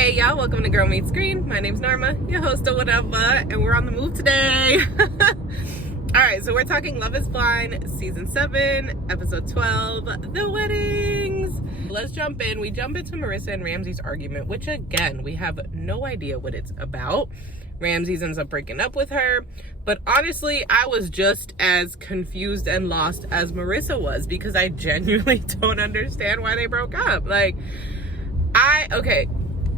Hey y'all, welcome to Girl Meets Green. My name's Norma, your host of whatever, and we're on the move today. Alright, so we're talking Love is Blind, Season 7, Episode 12, The Weddings. Let's jump in. We jump into Marissa and Ramsay's argument, which again, we have no idea what it's about. Ramsay ends up breaking up with her, but honestly, I was just as confused and lost as Marissa was because I genuinely don't understand why they broke up. Like,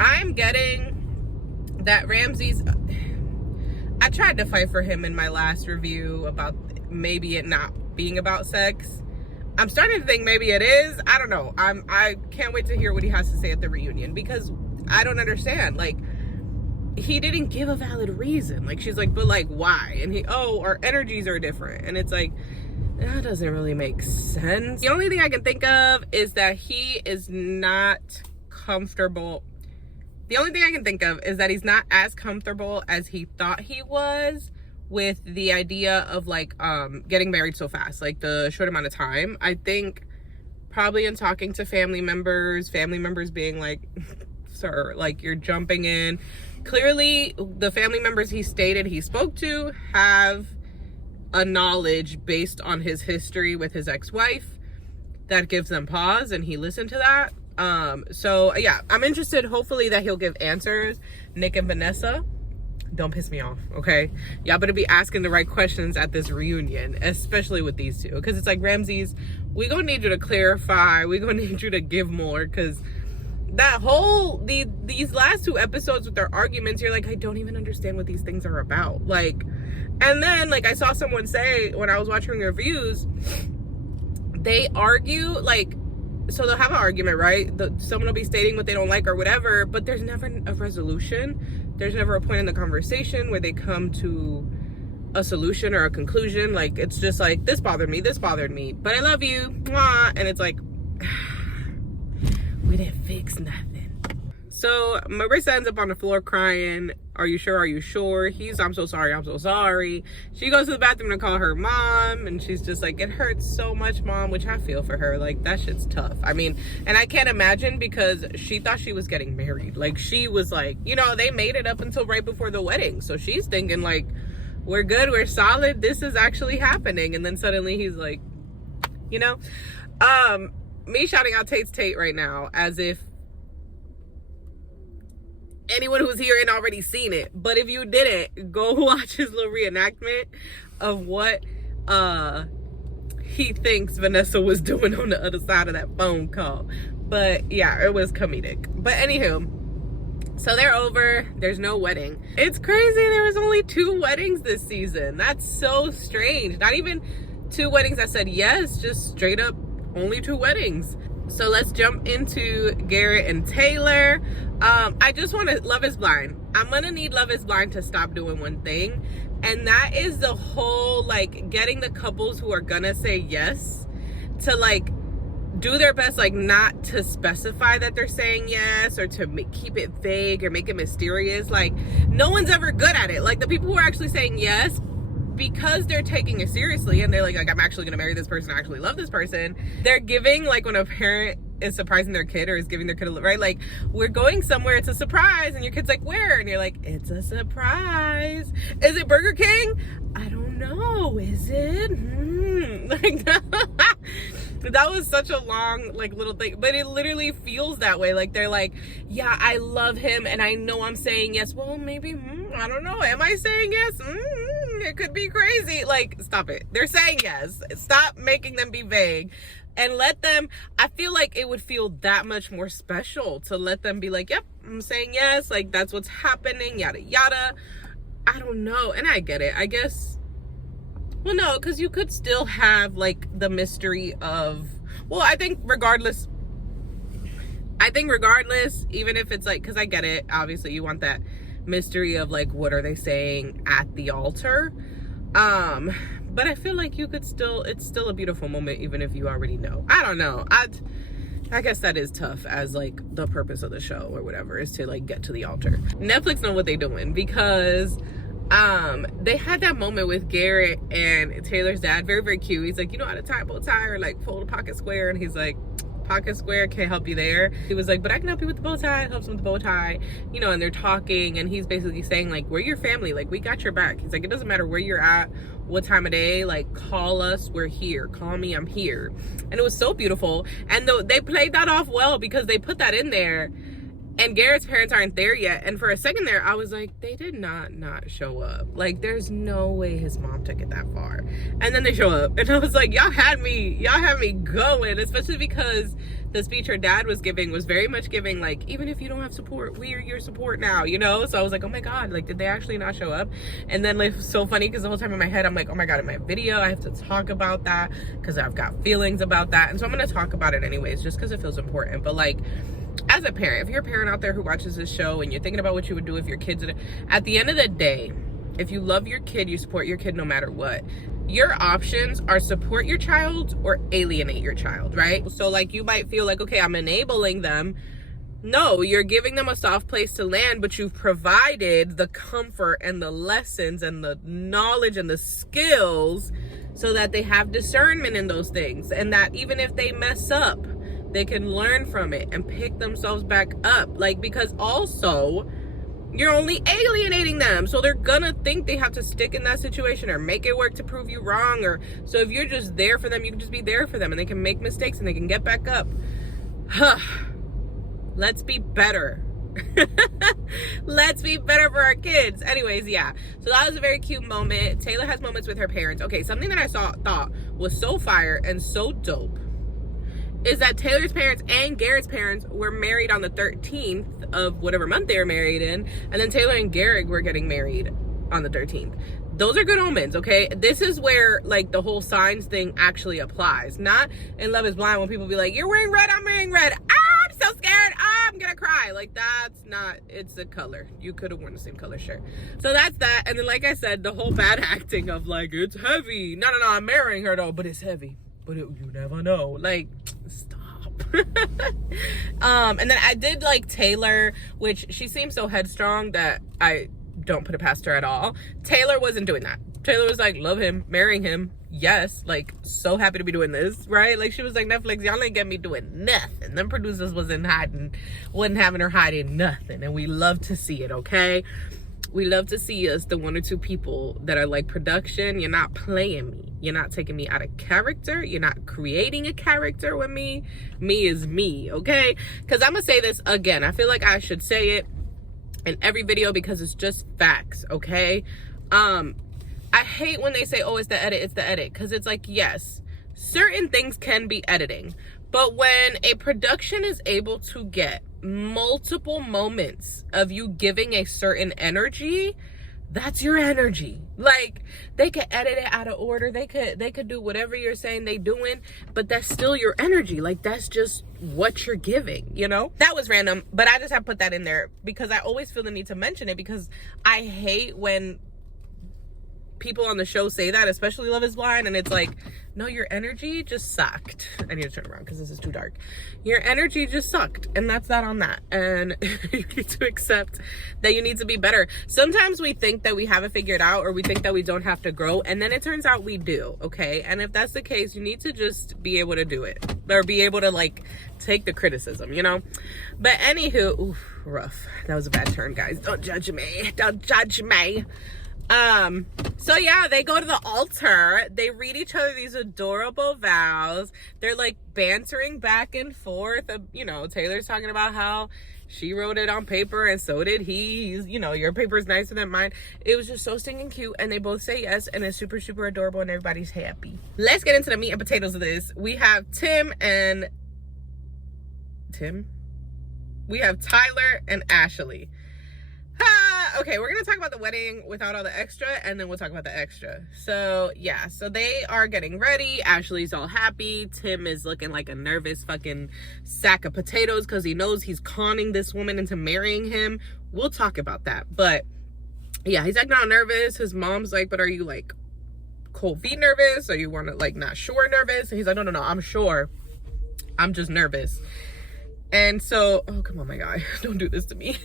I'm getting that Ramsay's... I tried to fight for him in my last review about maybe it not being about sex. I'm starting to think maybe it is. I don't know. I can't wait to hear what he has to say at the reunion because I don't understand. Like, he didn't give a valid reason. Like, she's like, but like, why? And our energies are different. And it's like, that doesn't really make sense. The only thing I can think of is that he is not comfortable. The only thing I can think of is that he's not as comfortable as he thought he was with the idea of like getting married so fast, like the short amount of time. I think probably in talking to family members being like, sir, like you're jumping in. Clearly the family members he stated he spoke to have a knowledge based on his history with his ex-wife that gives them pause, and he listened to that. So yeah, I'm interested hopefully that he'll give answers. Nick and Vanessa, don't piss me off, okay? Y'all better be asking the right questions at this reunion, especially with these two, because it's like, Ramsay's, we gonna need you to clarify, we gonna need you to give more, because that whole these last two episodes with their arguments, you're like, I don't even understand what these things are about. Like, and then like I saw someone say when I was watching reviews, they argue like, so they'll have an argument, right? Someone will be stating what they don't like or whatever, but there's never a resolution. There's never a point in the conversation where they come to a solution or a conclusion. Like, it's just like, this bothered me, but I love you, mwah. And it's like, we didn't fix nothing. So Marissa ends up on the floor crying. Are you sure? Are you sure? He's, I'm so sorry, I'm so sorry. She goes to the bathroom to call her mom, and she's just like, it hurts so much, mom, which I feel for her. Like, that shit's tough. I mean, and I can't imagine because she thought she was getting married. Like, she was like, you know, they made it up until right before the wedding. So she's thinking like, we're good, we're solid, this is actually happening. And then suddenly he's like, you know, me shouting out Tate's Tate right now as if anyone who's here ain't already seen it. But if you didn't, go watch his little reenactment of what he thinks Vanessa was doing on the other side of that phone call. But yeah, it was comedic. But anywho, so they're over, there's no wedding. It's crazy, there was only 2 weddings this season. That's so strange. Not even 2 weddings that said yes, just straight up only 2 weddings. So let's jump into Garrett and Taylor. I just want to, Love is Blind. I'm gonna need Love is Blind to stop doing one thing, and that is the whole like getting the couples who are gonna say yes to like do their best, like not to specify that they're saying yes or to keep it vague or make it mysterious. Like, no one's ever good at it. Like, the people who are actually saying yes because they're taking it seriously and they're like, I'm actually gonna marry this person, I actually love this person. They're giving, like when a parent is surprising their kid or is giving their kid a, right, like, we're going somewhere, it's a surprise, and your kid's like, where? And you're like, it's a surprise. Is it Burger King? I don't know. Is it? Like, that was such a long like little thing, but it literally feels that way. Like, they're like, yeah, I love him and I know I'm saying yes. Well, maybe, I don't know, am I saying yes? It could be crazy. Like, stop it. They're saying yes. Stop making them be vague and let them, I feel like it would feel that much more special to let them be like, yep, I'm saying yes, like that's what's happening, yada yada. I don't know. And I get it, I guess. Well, no, because you could still have like the mystery of, well, I think regardless, even if it's like, because I get it, obviously you want that mystery of like, what are they saying at the altar? But I feel like you could still, it's still a beautiful moment even if you already know. I don't know. I guess that is tough as like the purpose of the show or whatever is to like get to the altar. Netflix know what they're doing because they had that moment with Garrett and Taylor's dad, very, very cute. He's like, you know how to tie a bow tie or like fold a pocket square? And he's like, pocket square, can't help you there. He was like, but I can help you with the bow tie. Helps him with the bow tie, you know. And they're talking, and he's basically saying like, we're your family, like we got your back. He's like, it doesn't matter where you're at, what time of day, like call us, we're here. Call me, I'm here. And it was so beautiful. And they played that off well, because they put that in there. And Garrett's parents aren't there yet. And for a second there, I was like, they did not show up. Like, there's no way his mom took it that far. And then they show up. And I was like, y'all had me going. Especially because the speech her dad was giving was very much giving, like, even if you don't have support, we are your support now, you know? So I was like, oh my God, like, did they actually not show up? And then, like, so funny, because the whole time in my head, I'm like, oh my God, in my video, I have to talk about that, because I've got feelings about that. And so I'm going to talk about it anyways, just because it feels important. But, like, as a parent, if you're a parent out there who watches this show and you're thinking about what you would do if your kids, at the end of the day, if you love your kid, you support your kid no matter what. Your options are support your child or alienate your child, right? So like, you might feel like, okay, I'm enabling them. No, you're giving them a soft place to land, but you've provided the comfort and the lessons and the knowledge and the skills so that they have discernment in those things, and that even if they mess up, they can learn from it and pick themselves back up. Like, because also you're only alienating them, so they're gonna think they have to stick in that situation or make it work to prove you wrong. Or so if you're just there for them, you can just be there for them, and they can make mistakes and they can get back up. Let's be better. Let's be better for our kids. Anyways, yeah, so that was a very cute moment. Taylor has moments with her parents. Okay, something that I thought was so fire and so dope is that Taylor's parents and Garrett's parents were married on the 13th of whatever month they were married in, and then Taylor and Garrett were getting married on the 13th. Those are good omens, okay? This is where, like, the whole signs thing actually applies. Not in Love is Blind when people be like, you're wearing red, I'm wearing red. Ah, I'm so scared. Ah, I'm gonna cry. Like, that's not, it's a color. You could have worn the same color shirt. So that's that. And then, like I said, the whole bad acting of, like, it's heavy. No, I'm marrying her, though, but it's heavy. But you never know. Like, stop. And then I did like Taylor, which she seems so headstrong that I don't put it past her at all. Taylor wasn't doing that. Taylor was like, love him, marrying him, yes, like, so happy to be doing this, right? Like, she was like, Netflix, y'all ain't get me doing nothing. Them producers wasn't having her hiding nothing, and we love to see it, okay? We love to see us, the one or two people that are like, production, you're not playing me. You're not taking me out of character. You're not creating a character with me. Me is me, okay? Because I'm going to say this again. I feel like I should say it in every video because it's just facts, okay? I hate when they say, oh, it's the edit. Because it's like, yes, certain things can be editing. But when a production is able to get multiple moments of you giving a certain energy, that's your energy. Like, they could edit it out of order, they could do whatever you're saying they doing, but that's still your energy. Like, that's just what you're giving, you know? That was random, but I just have to put that in there because I always feel the need to mention it, because I hate when people on the show say that, especially Love is Blind, and it's like, no, your energy just sucked. I need to turn around because this is too dark. Your energy just sucked, and that's that on that. And you need to accept that you need to be better. Sometimes we think that we have it figured out, or we think that we don't have to grow, and then it turns out we do, okay? And if that's the case, you need to just be able to do it, or be able to, like, take the criticism, you know? But anywho, oof, rough. That was a bad turn, guys. Don't judge me. Don't judge me. So yeah, they go to the altar, they read each other these adorable vows, they're like bantering back and forth, you know, Taylor's talking about how she wrote it on paper and so did he. He's, you know, your paper's nicer than mine. It was just so stinking cute, and they both say yes, and it's super, super adorable, and everybody's happy. Let's get into the meat and potatoes of this. We have we have Tyler and Ashley. Okay, we're gonna talk about the wedding without all the extra, and then we'll talk about the extra. So yeah, so they are getting ready. Ashley's all happy. Tim is looking like a nervous fucking sack of potatoes because he knows he's conning this woman into marrying him. We'll talk about that. But yeah, he's acting all nervous. His mom's like, but are you like cold feet nervous? Or you want to like not sure nervous? And he's like, no, I'm sure. I'm just nervous. And so, oh, come on, my guy. Don't do this to me.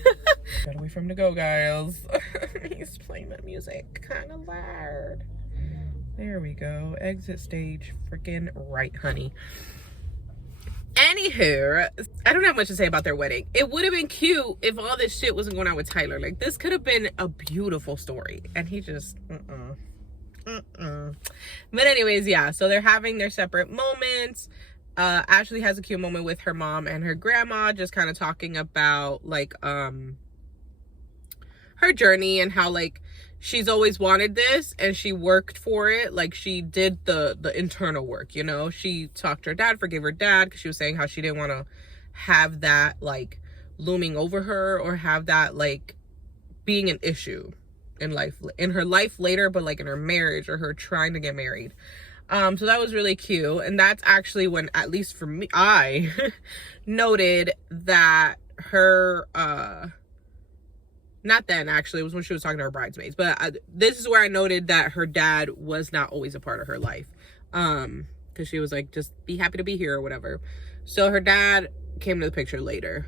Gotta wait for him to go, guys. He's playing that music kind of loud. There we go. Exit stage freaking right, honey. Anywho, I don't have much to say about their wedding. It would have been cute if all this shit wasn't going on with Tyler. Like, this could have been a beautiful story. And he just, But anyways, yeah. So they're having their separate moments. Ashley has a cute moment with her mom and her grandma, just kind of talking about, like, her journey and how, like, she's always wanted this and she worked for it. Like, she did the internal work, you know. She talked to her dad, forgave her dad, because she was saying how she didn't want to have that, like, looming over her or have that, like, being an issue in her life later, but like in her marriage or her trying to get married. So that was really cute. And that's actually when, at least for me, I noted that her not then, actually, it was when she was talking to her bridesmaids, but this is where I noted that her dad was not always a part of her life, because she was like, just be happy to be here or whatever. So her dad came to the picture later,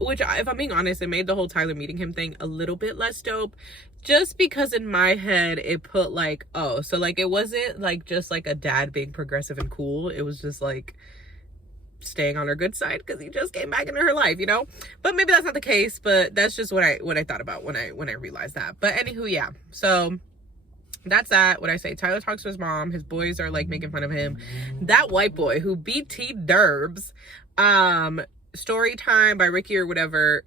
which, if I'm being honest, it made the whole Tyler meeting him thing a little bit less dope, just because in my head it put, like, oh, so, like, it wasn't like just like a dad being progressive and cool. It was just like staying on her good side because he just came back into her life, you know. But maybe that's not the case, but that's just what I thought about when I realized that. But anywho, yeah, so that's that. What I say, Tyler talks to his mom, his boys are like making fun of him. That white boy who BT derbs, Story Time by Ricky or whatever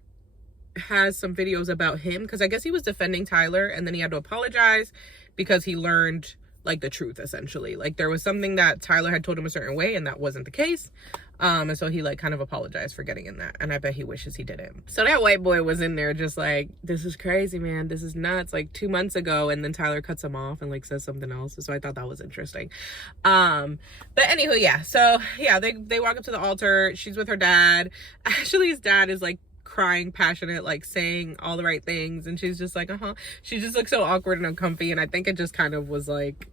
has some videos about him, because I guess he was defending Tyler and then he had to apologize because he learned, like, the truth, essentially. Like, there was something that Tyler had told him a certain way and that wasn't the case. And so he, like, kind of apologized for getting in that. And I bet he wishes he didn't. So that white boy was in there just like, this is crazy, man. This is nuts. Like, 2 months ago. And then Tyler cuts him off and, like, says something else. So I thought that was interesting. But anywho, yeah. So, yeah, they walk up to the altar. She's with her dad. Ashley's dad is, like, crying, passionate, like, saying all the right things. And she's just like, She just looks so awkward and uncomfy. And I think it just kind of was, like,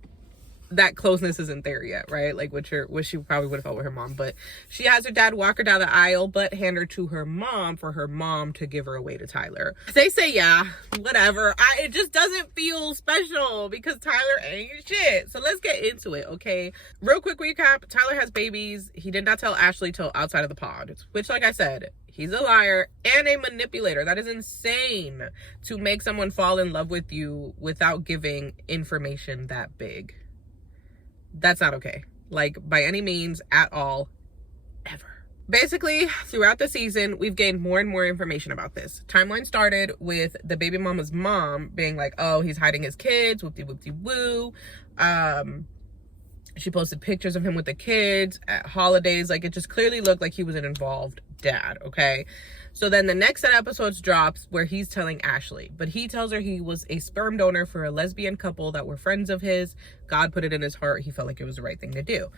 that closeness isn't there yet, right? Like, which she probably would have felt with her mom. But she has her dad walk her down the aisle, but hand her to her mom for her mom to give her away to Tyler. They say, yeah, whatever. It just doesn't feel special because Tyler ain't shit. So let's get into it, okay? Real quick recap. Tyler has babies. He did not tell Ashley till outside of the pod, which, like I said, he's a liar and a manipulator. That is insane to make someone fall in love with you without giving information that big. That's not okay. Like, by any means at all, ever. Basically, throughout the season, we've gained more and more information about this. Timeline started with the baby mama's mom being like, oh, he's hiding his kids, whoop-de-whoop-de-woo. She posted pictures of him with the kids at holidays. Like, it just clearly looked like he was an involved dad, okay? So then the next set of episodes drops where he's telling Ashley, but he tells her he was a sperm donor for a lesbian couple that were friends of his. God put it in his heart. He felt like it was the right thing to do.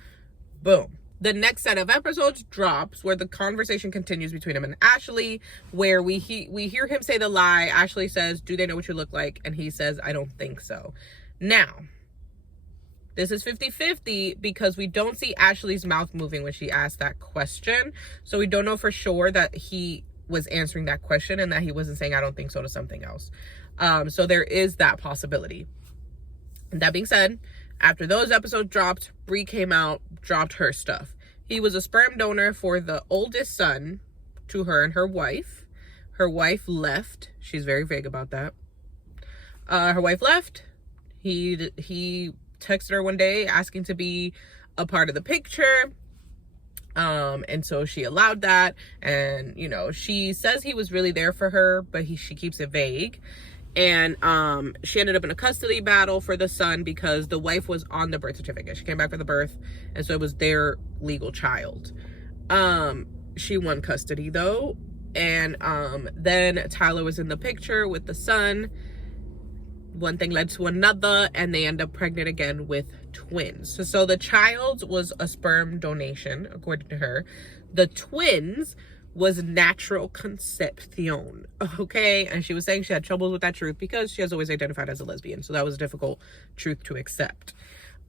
Boom. The next set of episodes drops where the conversation continues between him and Ashley, where we hear him say the lie. Ashley says, do they know what you look like? And he says, I don't think so. Now, this is 50-50 because we don't see Ashley's mouth moving when she asked that question. So we don't know for sure that he was answering that question and that he wasn't saying I don't think so to something else. So there is that possibility. And that being said, after those episodes dropped, Bree came out, dropped her stuff. He was a sperm donor for the oldest son to her and her wife. Her wife left. She's very vague about that. Her wife left. He texted her one day asking to be a part of the picture. And so she allowed that. And, you know, she says he was really there for her, but she keeps it vague. And she ended up in a custody battle for the son because the wife was on the birth certificate. She came back for the birth, and so it was their legal child. She won custody though. And then Tyler was in the picture with the son. One thing led to another, and they end up pregnant again with twins. So the child was a sperm donation, according to her. The twins was natural conception, okay? And she was saying she had troubles with that truth because she has always identified as a lesbian. So that was a difficult truth to accept.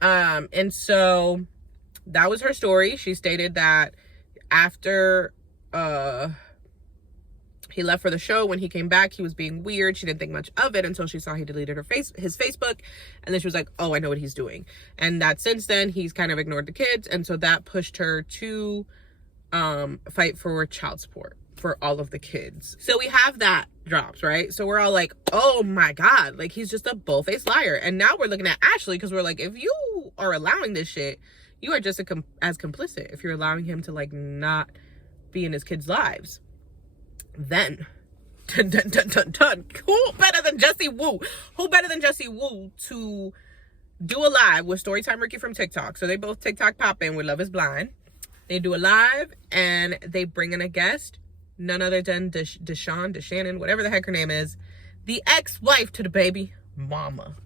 And so that was her story. She stated that after he left for the show, when he came back, he was being weird. She didn't think much of it until she saw he deleted his Facebook. And then she was like, oh, I know what he's doing. And that since then, he's kind of ignored the kids. And so that pushed her to fight for child support for all of the kids. So we have that drops, right? So we're all like, oh my God, like he's just a bull-faced liar. And now we're looking at Ashley because we're like, if you are allowing this shit, you are just as complicit if you're allowing him to like not be in his kids' lives. Then, dun, dun, dun, dun, dun. Who better than Jessie Woo? Who better than Jessie Woo to do a live with Storytime Ricky from TikTok? So they both TikTok popping with Love is Blind. They do a live and they bring in a guest, none other than Deshannon, whatever the heck her name is, the ex-wife to the baby mama,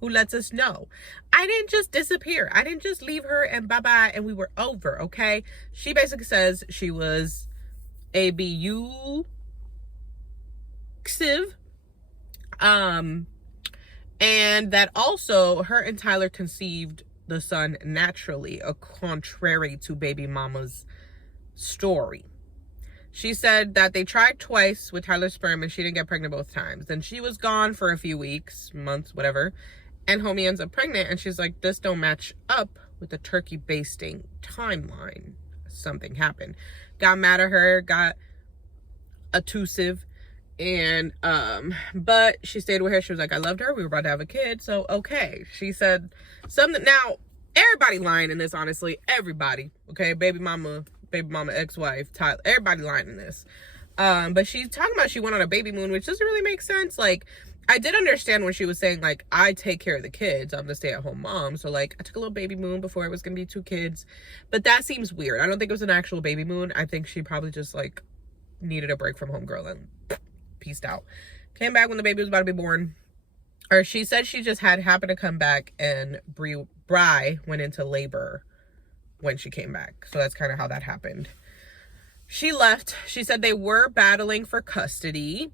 who lets us know I didn't just disappear. I didn't just leave her and bye-bye and we were over, okay? She basically says she was abusive, and that also her and Tyler conceived the son naturally, a contrary to baby mama's story. She said that they tried twice with Tyler's sperm and she didn't get pregnant both times. Then she was gone for a few weeks, months, whatever. And homie ends up pregnant and she's like, this don't match up with the turkey basting timeline. Something happened. Got mad at her, got obtrusive. And but she stayed with her. She was like, I loved her, we were about to have a kid, so okay. She said something. Now everybody lying in this, honestly, everybody, okay? Baby mama ex-wife, Tyler, everybody lying in this. But she's talking about she went on a baby moon, which doesn't really make sense. Like, I did understand when she was saying like, I take care of the kids, I'm the stay-at-home mom, so like I took a little baby moon before it was gonna be 2 kids. But that seems weird. I don't think it was an actual baby moon. I think she probably just like needed a break from homegirl and peaced out. Came back when the baby was about to be born. Or she said she just happened to come back and Bri went into labor when she came back. So that's kind of how that happened. She left. She said they were battling for custody.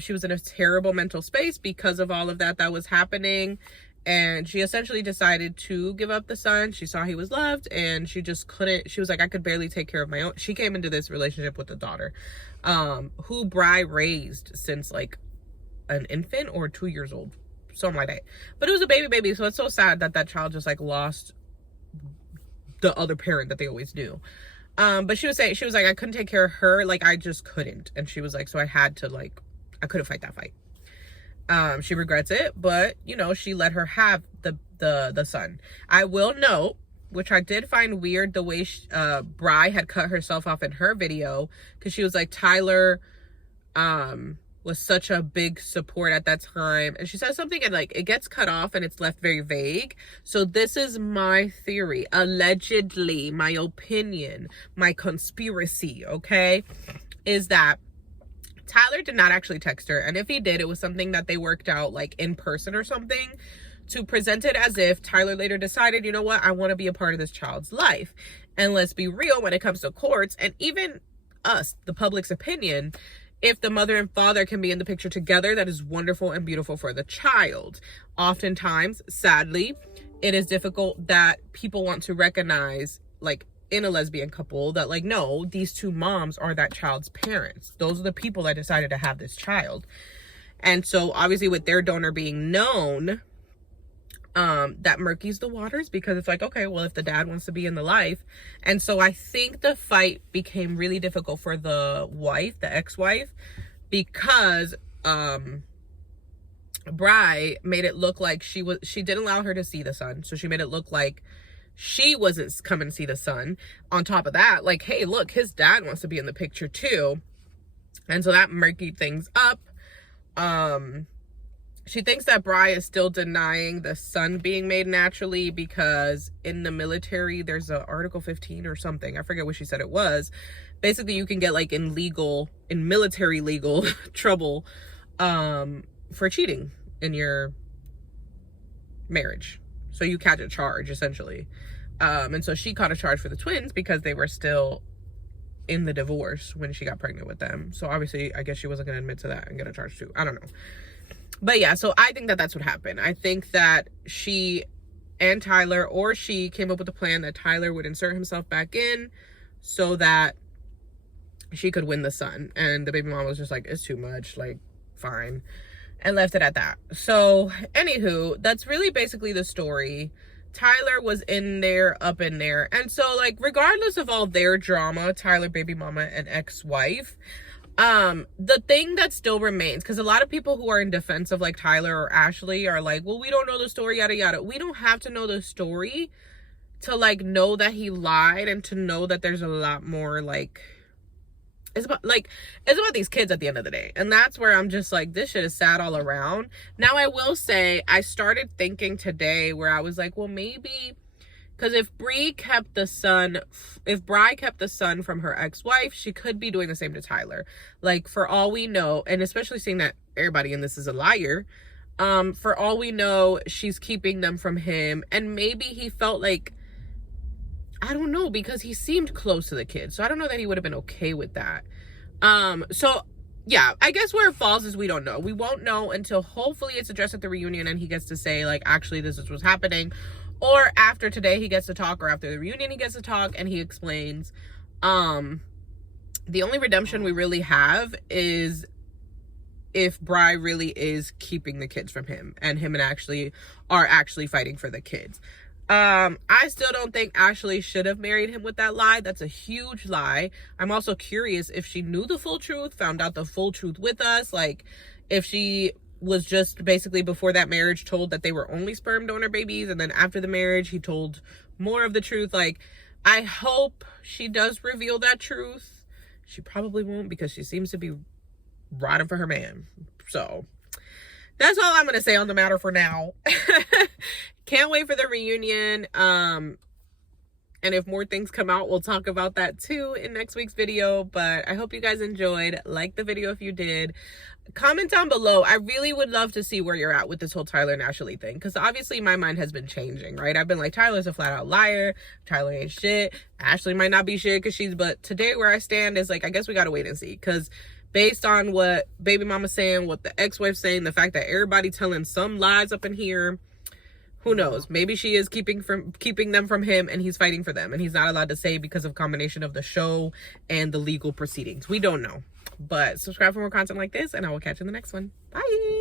She was in a terrible mental space because of all of that was happening. And she essentially decided to give up the son. She saw he was loved and she just couldn't. She was like, I could barely take care of my own. She came into this relationship with a daughter, who Bri raised since like an infant or 2 years old, something like that. But it was a baby. So it's so sad that that child just like lost the other parent that they always knew. But she was saying, she was like, I couldn't take care of her. Like, I just couldn't. And she was like, so I had to like, I couldn't fight that fight. She regrets it, but you know, she let her have the son. I will note, which I did find weird, the way Bri had cut herself off in her video, because she was like, Tyler was such a big support at that time, and she says something and like it gets cut off and it's left very vague. So this is my theory, allegedly, my opinion, my conspiracy, okay, is that Tyler did not actually text her, and if he did, it was something that they worked out like in person or something, to present it as if Tyler later decided, you know what, I want to be a part of this child's life. And let's be real, when it comes to courts and even us, the public's opinion, if the mother and father can be in the picture together, that is wonderful and beautiful for the child. Oftentimes, sadly, it is difficult that people want to recognize, like in a lesbian couple, that like, no, these two moms are that child's parents. Those are the people that decided to have this child. And so obviously with their donor being known, that murkies the waters, because it's like, okay, well, if the dad wants to be in the life. And so I think the fight became really difficult for the wife, the ex-wife, because Bri made it look like she didn't allow her to see the son. So she made it look like she wasn't coming to see the son. On top of that, like, hey, look, his dad wants to be in the picture too. And so that murkied things up. She thinks that Bri is still denying the son being made naturally, because in the military, there's a Article 15 or something. I forget what she said it was. Basically, you can get like in military legal trouble for cheating in your marriage. So you catch a charge, essentially. And so she caught a charge for the twins because they were still in the divorce when she got pregnant with them. So obviously, I guess she wasn't going to admit to that and get a charge too. I don't know. But yeah, so I think that that's what happened. I think that she and Tyler, or she came up with a plan that Tyler would insert himself back in so that she could win the son. And the baby mom was just like, it's too much, like, fine. And left it at that. So, anywho, that's really basically the story. Tyler was in there, up in there. And so, like, regardless of all their drama, Tyler, baby mama, and ex-wife, the thing that still remains, because a lot of people who are in defense of, like, Tyler or Ashley are like, well, we don't know the story, yada, yada. We don't have to know the story to, like, know that he lied and to know that there's a lot more, like, it's about these kids at the end of the day. And that's where I'm just like, this shit is sad all around. Now, I will say, I started thinking today where I was like, well, maybe, because if Bri kept the son from her ex-wife, she could be doing the same to Tyler. Like, for all we know, and especially seeing that everybody in this is a liar, for all we know, she's keeping them from him. And maybe he felt like, I don't know, because he seemed close to the kids. So I don't know that he would have been okay with that. So yeah, I guess where it falls is we don't know. We won't know until hopefully it's addressed at the reunion and he gets to say, like, actually this is what's happening. Or after today he gets to talk, or after the reunion he gets to talk and he explains. The only redemption we really have is if Bri really is keeping the kids from him and him and Ashley are actually fighting for the kids. I still don't think Ashley should have married him with that lie. That's a huge lie. I'm also curious if she knew the full truth, found out the full truth with us, like if she was just basically before that marriage told that they were only sperm donor babies, and then after the marriage he told more of the truth. Like, I hope she does reveal that truth. She probably won't, because she seems to be rotting for her man. So that's all I'm gonna say on the matter for now. Can't wait for the reunion. And if more things come out, we'll talk about that too in next week's video. But I hope you guys enjoyed. Like the video if you did. Comment down below. I really would love to see where you're at with this whole Tyler and Ashley thing, because obviously my mind has been changing, right? I've been like, Tyler's a flat out liar. Tyler ain't shit. Ashley might not be shit because but today where I stand is like, I guess we gotta wait and see, because based on what baby mama's saying, what the ex-wife's saying, the fact that everybody telling some lies up in here, who knows? Maybe she is keeping them from him and he's fighting for them and he's not allowed to say because of combination of the show and the legal proceedings. We don't know. But subscribe for more content like this and I will catch you in the next one. Bye.